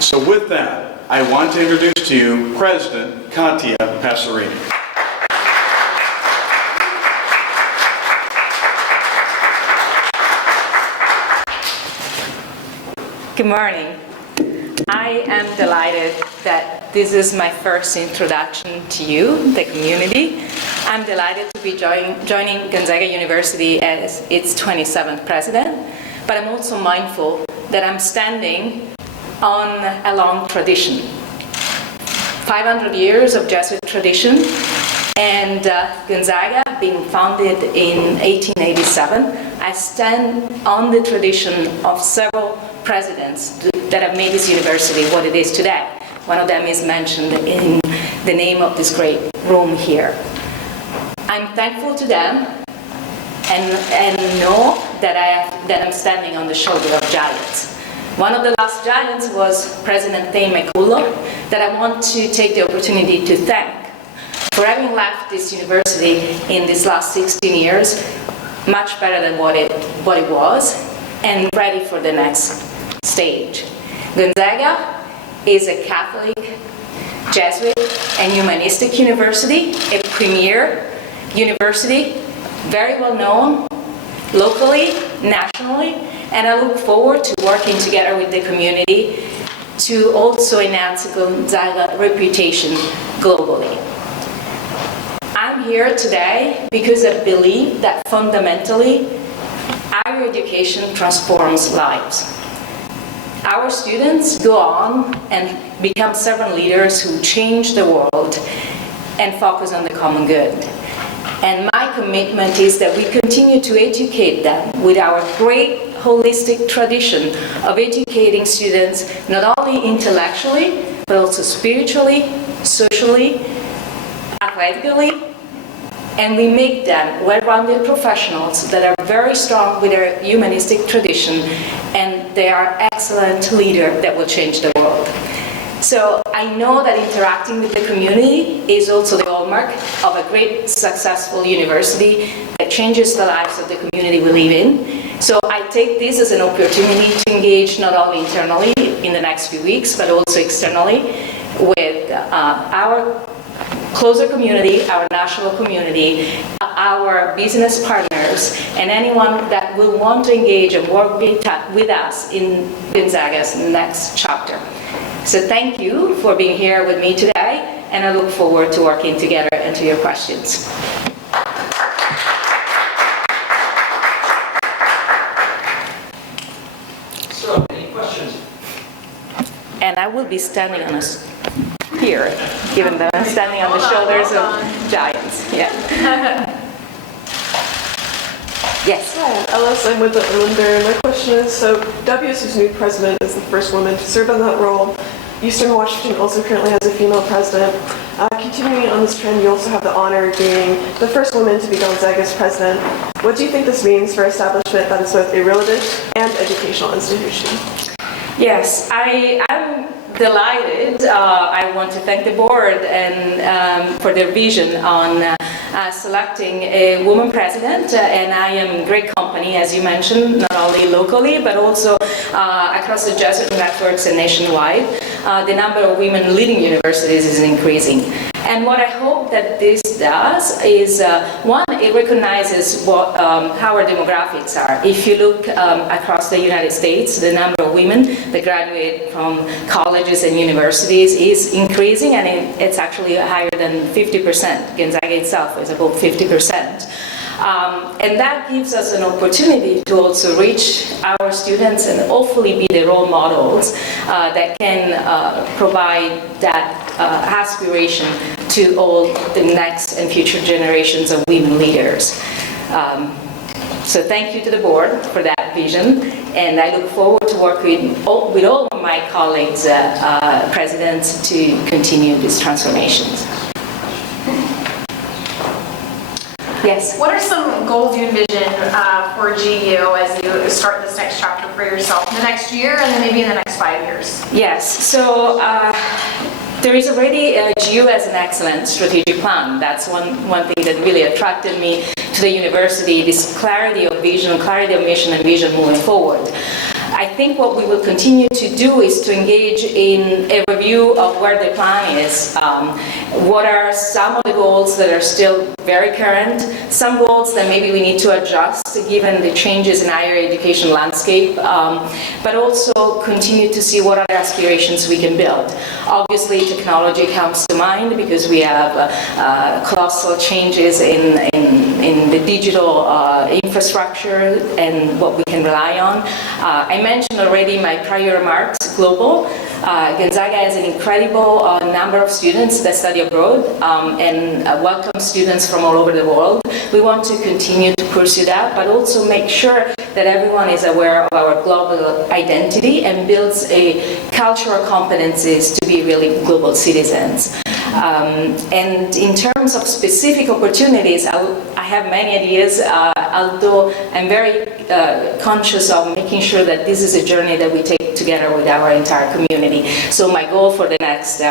So with that, I want to introduce to you President Katia Passerini. Good morning. I am delighted that this is my first introduction to you, the community. I'm delighted to be joining Gonzaga University as its 27th president, but I'm also mindful that I'm standing on a long tradition. 500 years of Jesuit tradition, and Gonzaga being founded in 1887, I stand on the tradition of several presidents that have made this university what it is today. One of them is mentioned in the name of this great room here. I'm thankful to them and know that I'm standing on the shoulder of giants. One of the last giants was President Thane McCullough, that I want to take the opportunity to thank for having left this university in these last 16 years much better than what it was, and ready for the next stage. Gonzaga is a Catholic, Jesuit, and humanistic university, a premier university, very well known locally, nationally, and I look forward to working together with the community to also enhance Gonzaga's reputation globally. I'm here today because I believe that fundamentally higher education transforms lives. Our students go on and become servant leaders who change the world and focus on the common good. And my commitment is that we continue to educate them with our great holistic tradition of educating students not only intellectually, but also spiritually, socially, athletically, and we make them well-rounded professionals that are very strong with their humanistic tradition, and they are excellent leaders that will change the world. So I know that interacting with the community is also the hallmark of a great, successful university that changes the lives of the community we live in. So I take this as an opportunity to engage not only internally in the next few weeks, but also externally with our closer community, our national community, our business partners, and anyone that will want to engage and work with us in Gonzaga's next chapter. So thank you for being here with me today, and I look forward to working together and to your questions. So, any questions? And I will be standing on here, given that I'm standing on the shoulders of giants. Yeah. Yes. Hi, Alice. I'm with the Limber. My question is, so WSU's new president is the first woman to serve in that role. Eastern Washington also currently has a female president. Continuing on this trend, you also have the honor of being the first woman to be Gonzaga's president. What do you think this means for establishment that is both a religious and educational institution? Yes, I'm delighted. I want to thank the board and for their vision on selecting a woman president, and I am in great company, as you mentioned, not only locally but also across the Jesuit networks and nationwide. The number of women leading universities is increasing. And what I hope that this does is, one, it recognizes what, how our demographics are. If you look across the United States, the number of women that graduate from colleges and universities is increasing, and it's actually higher than 50%. Gonzaga itself is above 50%. And that gives us an opportunity to also reach our students and hopefully be the role models that can provide that aspiration to all the next and future generations of women leaders. So thank you to the board for that vision, and I look forward to working with all of my colleagues, presidents, to continue these transformations. Yes. What are some goals you envision for GU as you start this next chapter for yourself in the next year and then maybe in the next 5 years? Yes. So there is already GU as an excellent strategic plan. That's one thing that really attracted me to the university, this clarity of vision, clarity of mission and vision moving forward. I think what we will continue to do is to engage in a review of where the plan is. What are some of the goals that are still very current, some goals that maybe we need to adjust given the changes in higher education landscape, but also continue to see what other aspirations we can build. Obviously, technology comes to mind because we have colossal changes in the digital infrastructure and what we can rely on. I mentioned already my prior remarks, global. Gonzaga has an incredible number of students that study abroad and welcome students from all over the world. We want to continue to pursue that, but also make sure that everyone is aware of our global identity and builds a cultural competencies to be really global citizens. And in terms of specific opportunities, I have many ideas, although I'm very conscious of making sure that this is a journey that we take together with our entire community. So my goal for the next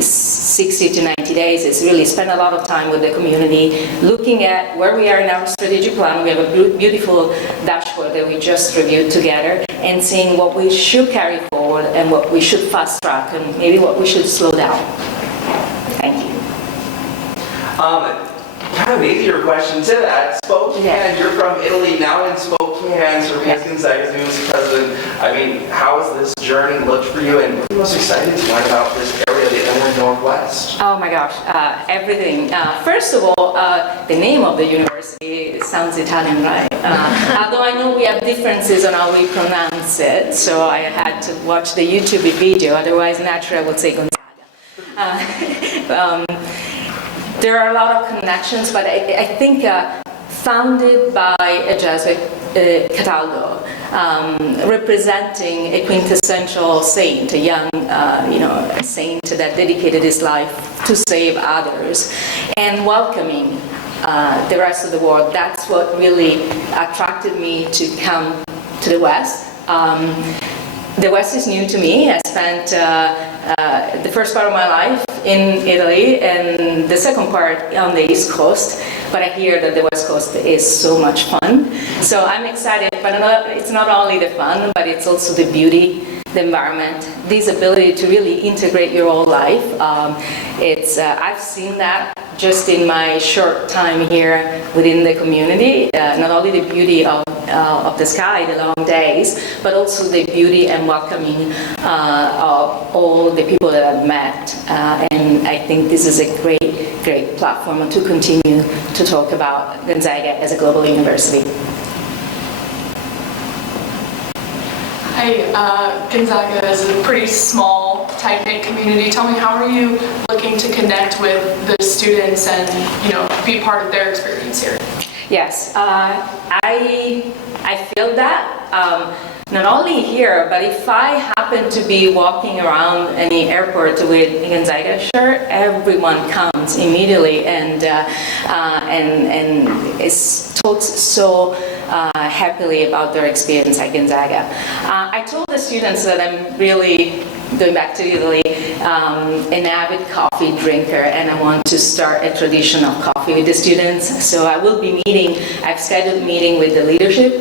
60 to 90 days is really spend a lot of time with the community, looking at where we are in our strategic plan. We have a beautiful dashboard that we just reviewed together, and seeing what we should carry forward and what we should fast track and maybe what we should slow down. Thank you. Kind of an easier question to that. Spokane, Yeah. You're from Italy, now in Spokane, serving as Gonzaga's newest president. I mean, how has this journey looked for you, and what are you most excited to learn about this area of the Inland Northwest? Oh my gosh, everything. First of all, the name of the university sounds Italian, right? Although I know we have differences on how we pronounce it, so I had to watch the YouTube video, otherwise naturally I would say Gonzaga. There are a lot of connections, but I think founded by a Jesuit, Cataldo, representing a quintessential saint, a young saint that dedicated his life to save others, and welcoming the rest of the world. That's what really attracted me to come to the West. The West is new to me. I spent the first part of my life in Italy and the second part on the East Coast, but I hear that the West Coast is so much fun. So I'm excited, but it's not only the fun, but it's also the beauty, the environment, this ability to really integrate your whole life. I've seen that just in my short time here within the community, not only the beauty of the sky, the long days, but also the beauty and welcoming of all the people that I've met. And I think this is a great platform to continue to talk about Gonzaga as a global university. Hi, Gonzaga is a pretty small, tight-knit community. Tell me, how are you looking to connect with the students and, be part of their experience here? Yes, I feel that, not only here, but if I happen to be walking around any airport with a Gonzaga shirt, everyone comes immediately and talks so happily about their experience at Gonzaga. I told the students that I'm really, going back to Italy, an avid coffee drinker, and I want to start a tradition of coffee with the students. So I will be I've scheduled a meeting with the leadership,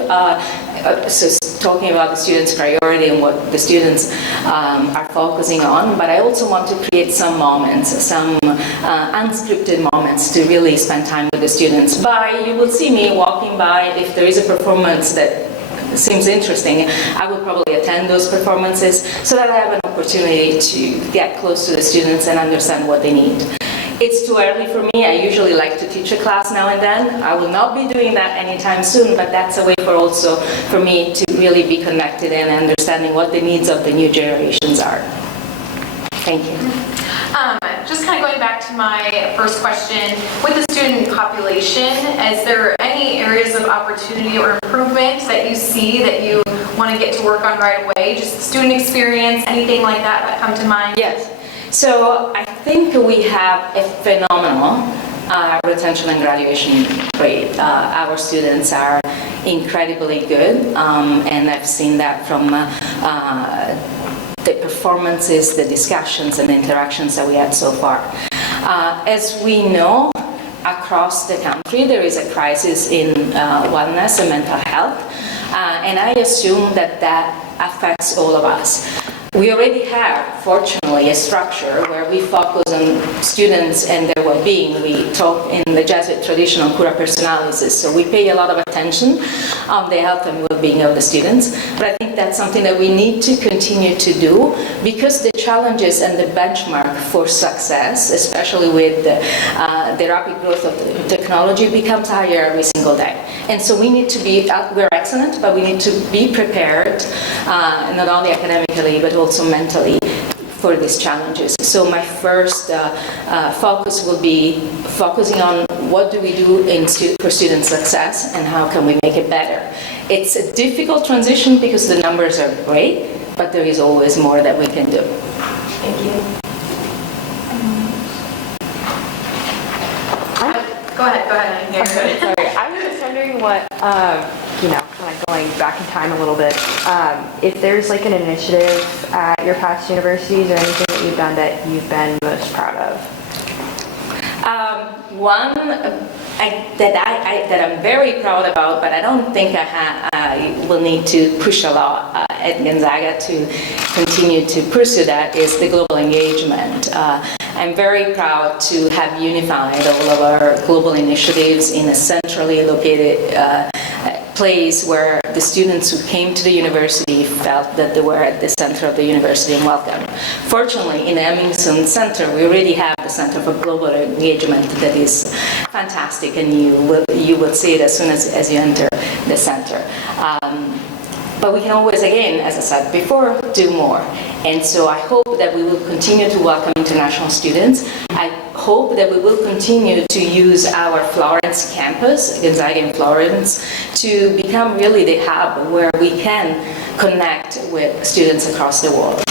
so talking about the students' priority and what the students are focusing on, but I also want to create some moments, some unscripted moments to really spend time with the students. You will see me walking by. If there is a performance that seems interesting, I will probably attend those performances so that I have an opportunity to get close to the students and understand what they need. It's too early for me. I usually like to teach a class now and then. I will not be doing that anytime soon, but that's a way for me to really be connected and understanding what the needs of the new generations are. Thank you. Just kind of going back to my first question, with the student population, is there any areas of opportunity or improvement that you see that you want to get to work on right away? Just the student experience, anything like that come to mind? Yes. So I think we have a phenomenal retention and graduation rate. Our students are incredibly good, and I've seen that from the performances, the discussions, and the interactions that we had so far. As we know, across the country, there is a crisis in wellness and mental health. and I assume that that affects all of us. We already have, fortunately, a structure where we focus on students and their well-being. We talk in the Jesuit tradition on cura personalis, so we pay a lot of attention on the health and well-being of the students. But I think that's something that we need to continue to do, because the challenges and the benchmark for success, especially with the rapid growth of technology, becomes higher every single day. And so we need to be, we're excellent, but we need to be prepared, not only academically, but also mentally for these challenges. So my first focus will be focusing on what do we do for student success and how can we make it better. It's a difficult transition because the numbers are great, but there is always more that we can do. Thank you. Go ahead. Yeah, Sorry, I was just wondering what, kind of going back in time a little bit, if there's like an initiative at your past universities or anything that you've done that you've been most proud of? One that I'm very proud about, but I don't think I will need to push a lot at Gonzaga to continue to pursue that, is the global engagement. I'm very proud to have unified all of our global initiatives in a centrally located place where the students who came to the university felt that they were at the center of the university and welcome. Fortunately, in the Emmingson Center, we already have the Center for Global Engagement that is fantastic, and you will see it as soon as you enter the center. But we can always, again, as I said before, do more. And so I hope that we will continue to welcome international students. I hope that we will continue to use our Florence campus, Gonzaga in Florence, to become really the hub where we can connect with students across the world.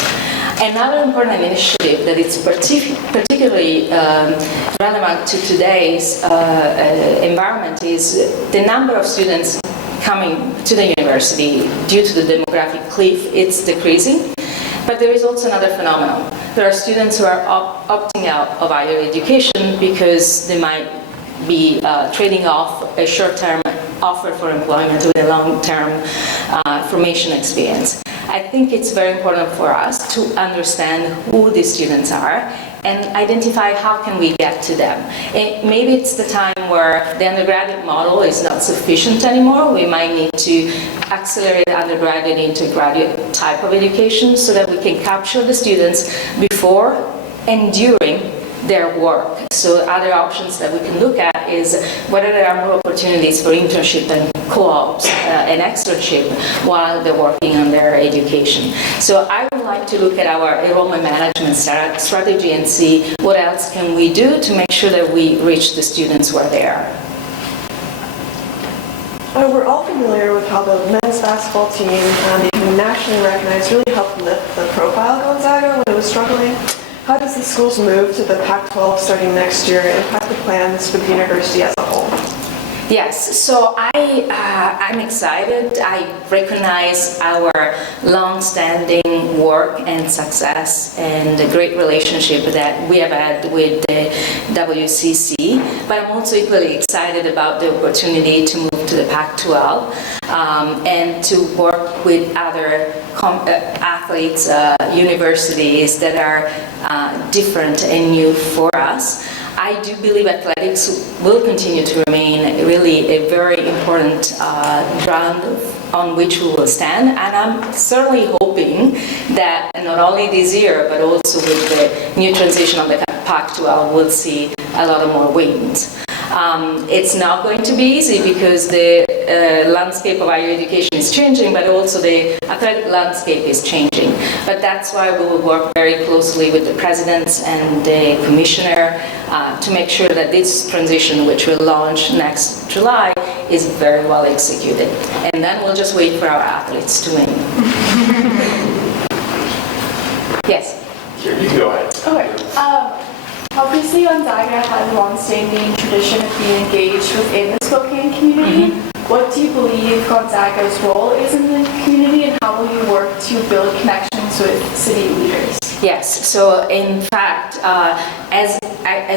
Another important initiative that is particularly relevant to today's environment is the number of students coming to the university. Due to the demographic cliff, it's decreasing. But there is also another phenomenon. There are students who are opting out of higher education because they might be trading off a short-term offer for employment with a long-term formation experience. I think it's very important for us to understand who these students are and identify how can we get to them. And maybe it's the time where the undergraduate model is not sufficient anymore. We might need to accelerate undergraduate into graduate type of education so that we can capture the students before and during their work. So other options that we can look at is whether there are more opportunities for internship and co-ops and externship while they're working on their education. So I would like to look at our enrollment management strategy and see what else can we do to make sure that we reach the students where they are. We're all familiar with how the men's basketball team, becoming nationally recognized, really helped lift the profile of Gonzaga when it was struggling. How does the school's move to the Pac-12 starting next year impact the plans for the university as a whole? Yes, so I'm excited. I recognize our long-standing work and success and the great relationship that we have had with the WCC, but I'm also equally excited about the opportunity to move to the Pac-12 and to work with other athletes, universities that are different and new for us. I do believe athletics will continue to remain really a very important ground on which we will stand, and I'm certainly hoping that not only this year but also with the new transition of the Pac-12 we'll see a lot of more wins. It's not going to be easy because the landscape of higher education is changing, but also the athletic landscape is changing. But that's why we will work very closely with the presidents and the commissioner to make sure that this transition, which will launch next July, is very well executed. And then we'll just wait for our athletes to win. Yes? Here, you go ahead. Okay. Obviously, Gonzaga has a long-standing tradition of being engaged within the Spokane community. What do you believe Gonzaga's role is in the community, and how will you work to build connections with city leaders? Yes, so in fact, as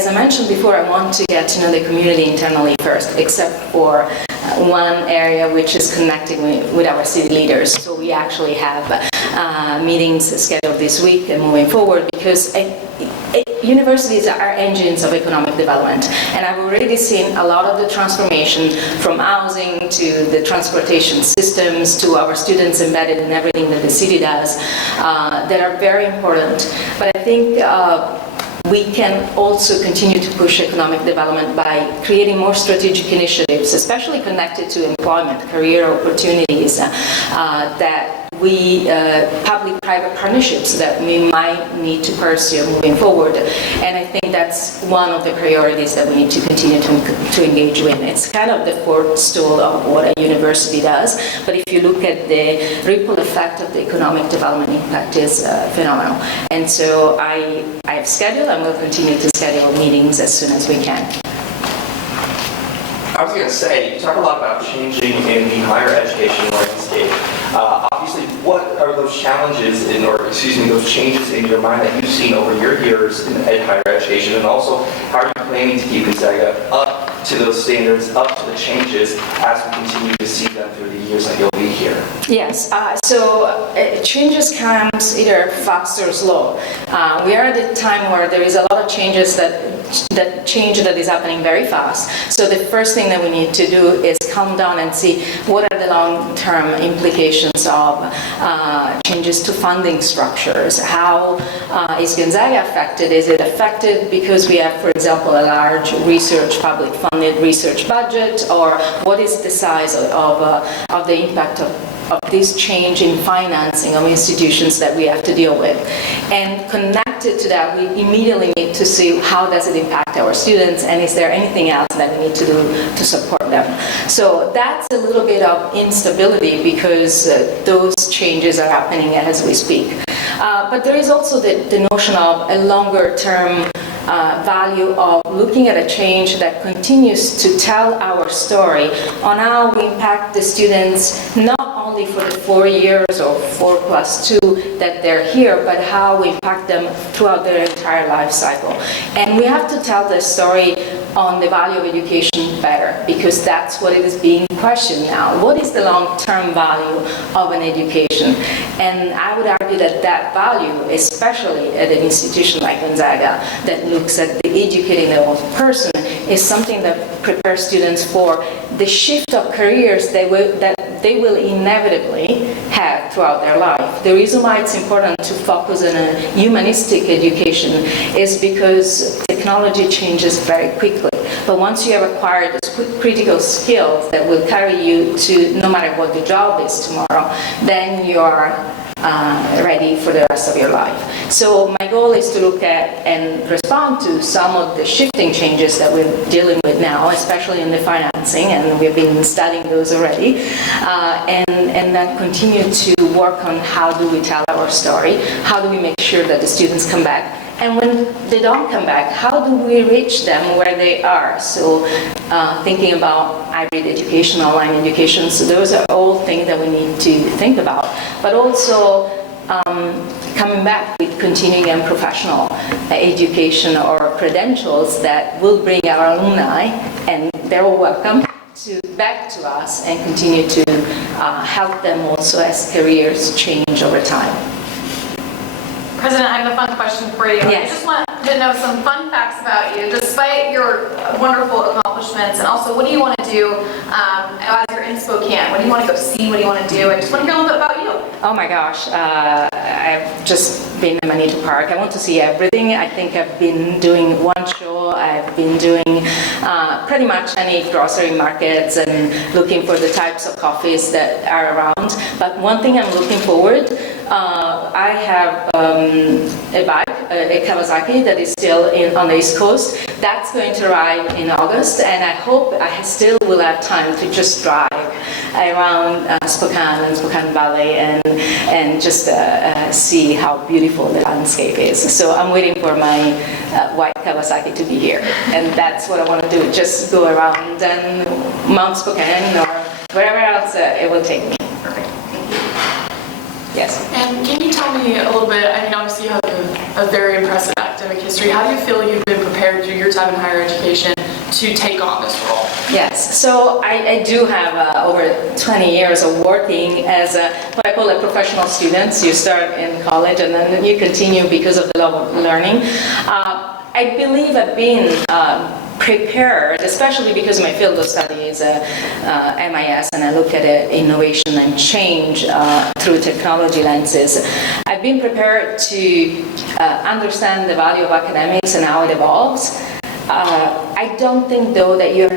I mentioned before, I want to get to know the community internally first, except for one area which is connected connecting with our city leaders. So we actually have meetings scheduled this week and moving forward, because universities are engines of economic development, and I've already seen a lot of the transformation from housing to the transportation systems to our students embedded in everything that the city does that are very important. But I think we can also continue to push economic development by creating more strategic initiatives, especially connected to employment, career opportunities, that we, public-private partnerships that we might need to pursue moving forward. And I think that's one of the priorities that we need to continue to engage with. It's kind of the fourth stool of what a university does, but if you look at the ripple effect of the economic development impact is phenomenal. And so I have scheduled and will continue to schedule meetings as soon as we can. I was going to say, you talk a lot about changing in the higher education landscape. Obviously, what are those challenges those changes in your mind that you've seen over your years in higher education, and also how are you planning to keep Gonzaga up to those standards, up to the changes as we continue to see them through the years that you'll be here? Yes, so changes comes either fast or slow. We are at a time where there is a lot of changes that is happening very fast. So the first thing that we need to do is calm down and see what are the long-term implications of changes to funding structures. How is Gonzaga affected? Is it affected because we have, for example, a large public funded research budget, or what is the size of the impact of this change in financing of institutions that we have to deal with? And connected to that, we immediately need to see how does it impact our students, and is there anything else that we need to do to support them. So that's a little bit of instability, because those changes are happening as we speak. But there is also the notion of a longer term value of looking at a change that continues to tell our story on how we impact the students, not only for the 4 years or 4+2 that they're here, but how we impact them throughout their entire life cycle. And we have to tell the story on the value of education better, because that's what is being questioned now. What is the long-term value of an education? And I would argue that that value, especially at an institution like Gonzaga, that looks at the educating the whole person, is something that prepares students for the shift of careers that they will inevitably have throughout their life. The reason why it's important to focus on a humanistic education is because technology changes very quickly. But once you have acquired those critical skills that will carry you to no matter what the job is tomorrow, then you are ready for the rest of your life. So my goal is to look at and respond to some of the shifting changes that we're dealing with now, especially in the financing, and we've been studying those already, and then continue to work on how do we tell our story, how do we make sure that the students come back, and when they don't come back, how do we reach them where they are? So thinking about hybrid education, online education, so those are all things that we need to think about. But also coming back with continuing and professional education or credentials that will bring our alumni, and they're all welcome, back to us and continue to help them also as careers change over time. President, I have a fun question for you. Yes. I just want to know some fun facts about you, despite your wonderful accomplishments, and also what do you want to do as you're in Spokane? What do you want to go see? What do you want to do? I just want to hear a little bit about you. Oh my gosh, I've just been in Manito Park. I want to see everything. I think I've been doing one show. I've been doing pretty much any grocery markets and looking for the types of coffees that are around. But one thing I'm looking forward, I have a bike, a Kawasaki that is still on the East Coast. That's going to arrive in August, and I hope I still will have time to just drive around Spokane and Spokane Valley and just see how beautiful the landscape is. So I'm waiting for my white Kawasaki to be here, and that's what I want to do, just go around and Mount Spokane or wherever else it will take me. Perfect. Yes. And can you tell me a little bit, I mean, obviously you have a very impressive academic history. How do you feel you've been prepared through your time in higher education to take on this role? Yes, so I do have over 20 years of working as what I call a professional student. So you start in college and then you continue because of the love of learning. I believe I've been prepared, especially because my field of study is MIS and I look at innovation and change through technology lenses. I've been prepared to understand the value of academics and how it evolves. I don't think, though, that you're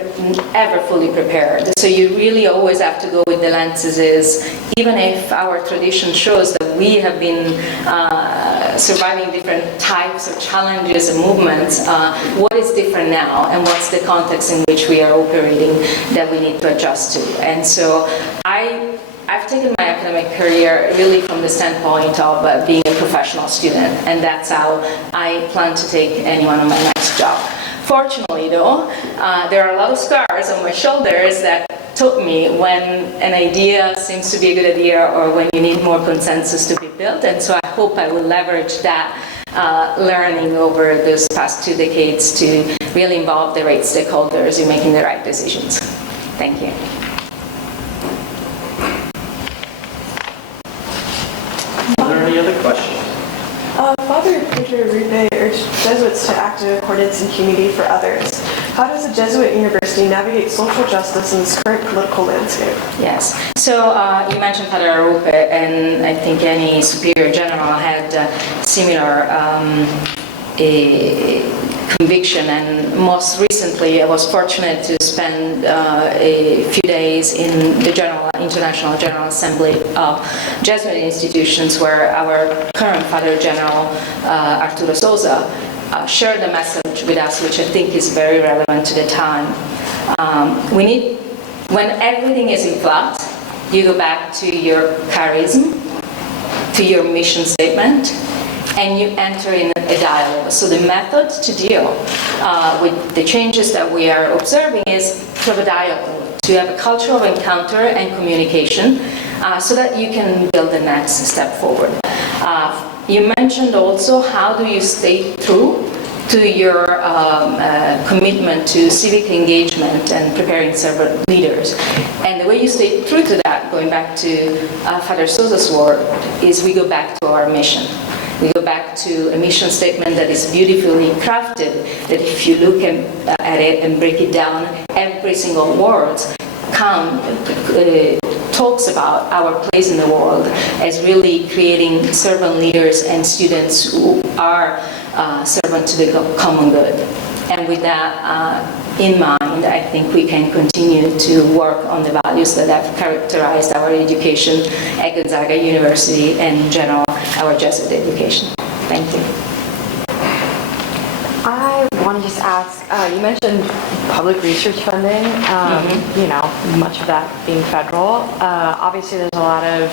ever fully prepared. So you really always have to go with the lenses, even if our tradition shows that we have been surviving different types of challenges and movements. What is different now, and what's the context in which we are operating that we need to adjust to? And so I've taken my academic career really from the standpoint of being a professional student, and that's how I plan to take anyone on my next job. Fortunately, though, there are a lot of scars on my shoulders that taught me when an idea seems to be a good idea or when you need more consensus to be built, and so I hope I will leverage that learning over those past 2 decades to really involve the right stakeholders in making the right decisions. Thank you. Are there any other questions? Father Pedro Uribe urged Jesuits to act in accordance in community for others. How does a Jesuit university navigate social justice in this current political landscape? Yes. So you mentioned Father Uribe, and I think any superior general had similar conviction, and most recently I was fortunate to spend a few days in the International General Assembly of Jesuit institutions, where our current Father General Arturo Souza shared a message with us which I think is very relevant to the time. When everything is in flux, you go back to your charism, to your mission statement, and you enter in a dialogue. So the method to deal with the changes that we are observing is to have a dialogue, to have a culture of encounter and communication, so that you can build the next step forward. You mentioned also, how do you stay true to your commitment to civic engagement and preparing servant leaders. And the way you stay true to that, going back to Father Souza's work, is we go back to our mission. We go back to a mission statement that is beautifully crafted, that if you look at it and break it down, every single word talks about our place in the world as really creating servant leaders and students who are servant to the common good. And with that in mind, I think we can continue to work on the values that have characterized our education at Gonzaga University and in general our Jesuit education. Thank you. I want to just ask, you mentioned public research funding, you know, much of that being federal. Obviously there's a lot of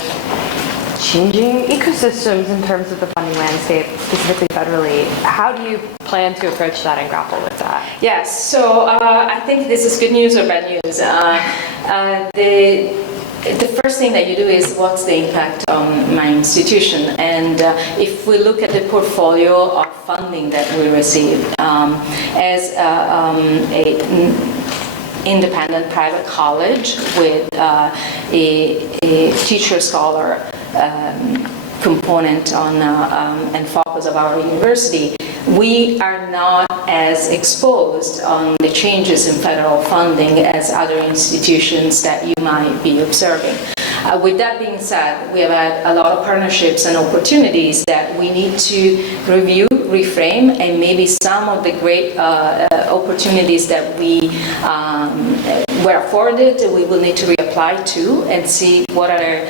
changing ecosystems in terms of the funding landscape, specifically federally. How do you plan to approach that and grapple with that? Yes, so I think this is good news or bad news. The first thing that you do is, what's the impact on my institution? And if we look at the portfolio of funding that we receive as an independent private college with a teacher-scholar component on and focus of our university, we are not as exposed on the changes in federal funding as other institutions that you might be observing. With that being said, we have had a lot of partnerships and opportunities that we need to review, reframe, and maybe some of the great opportunities that we were afforded, we will need to reapply to and see what other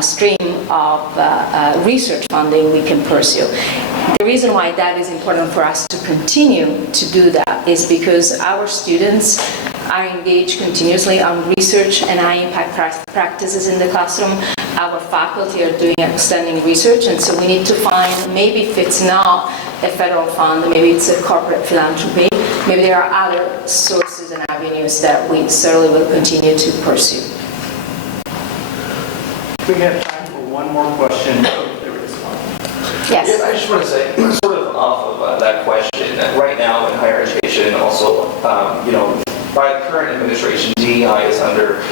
stream of research funding we can pursue. The reason why that is important for us to continue to do that is because our students are engaged continuously on research and high-impact practices in the classroom. Our faculty are doing outstanding research, and so we need to find, maybe if it's not a federal fund, maybe it's a corporate philanthropy, maybe there are other sources and avenues that we certainly will continue to pursue. We have time for one more question. There is one. Yes. Yeah, I just want to say, sort of off of that question, that right now in higher education, also, you know, by the current administration, DEI is under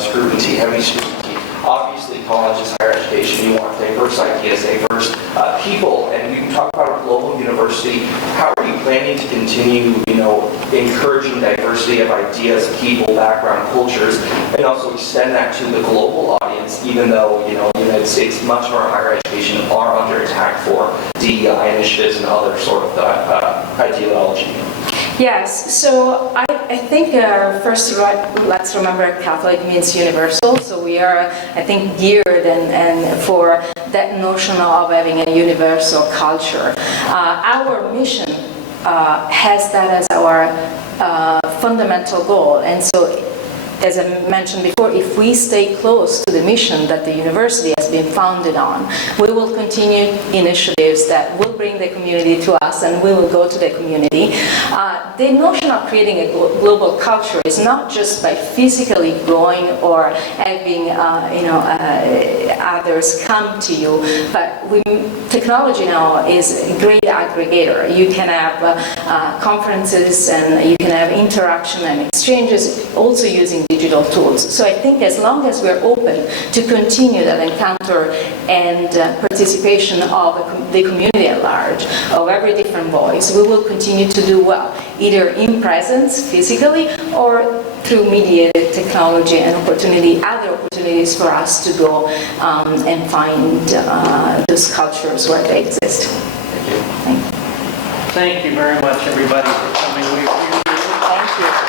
scrutiny, heavy scrutiny. Obviously, college is higher education. You want diverse ideas, diverse people, and you talk about a global university. How are you planning to continue, encouraging diversity of ideas, people, background, cultures, and also extend that to the global audience, even though, the United States, much more higher education are under attack for DEI initiatives and other sort of ideology? Yes, so I think first let's remember Catholic means universal, so we are, I think, geared and for that notion of having a universal culture. Our mission has that as our fundamental goal, and so as I mentioned before, if we stay close to the mission that the university has been founded on, we will continue initiatives that will bring the community to us, and we will go to the community. The notion of creating a global culture is not just by physically going or having others come to you, but technology now is a great aggregator. You can have conferences and you can have interaction and exchanges also using digital tools. So I think as long as we're open to continue that encounter and participation of the community at large, of every different voice, we will continue to do well, either in presence physically or through mediated technology and other opportunities for us to go and find those cultures where they exist. Thank you very much, everybody, for coming. We appreciate it. Thank you.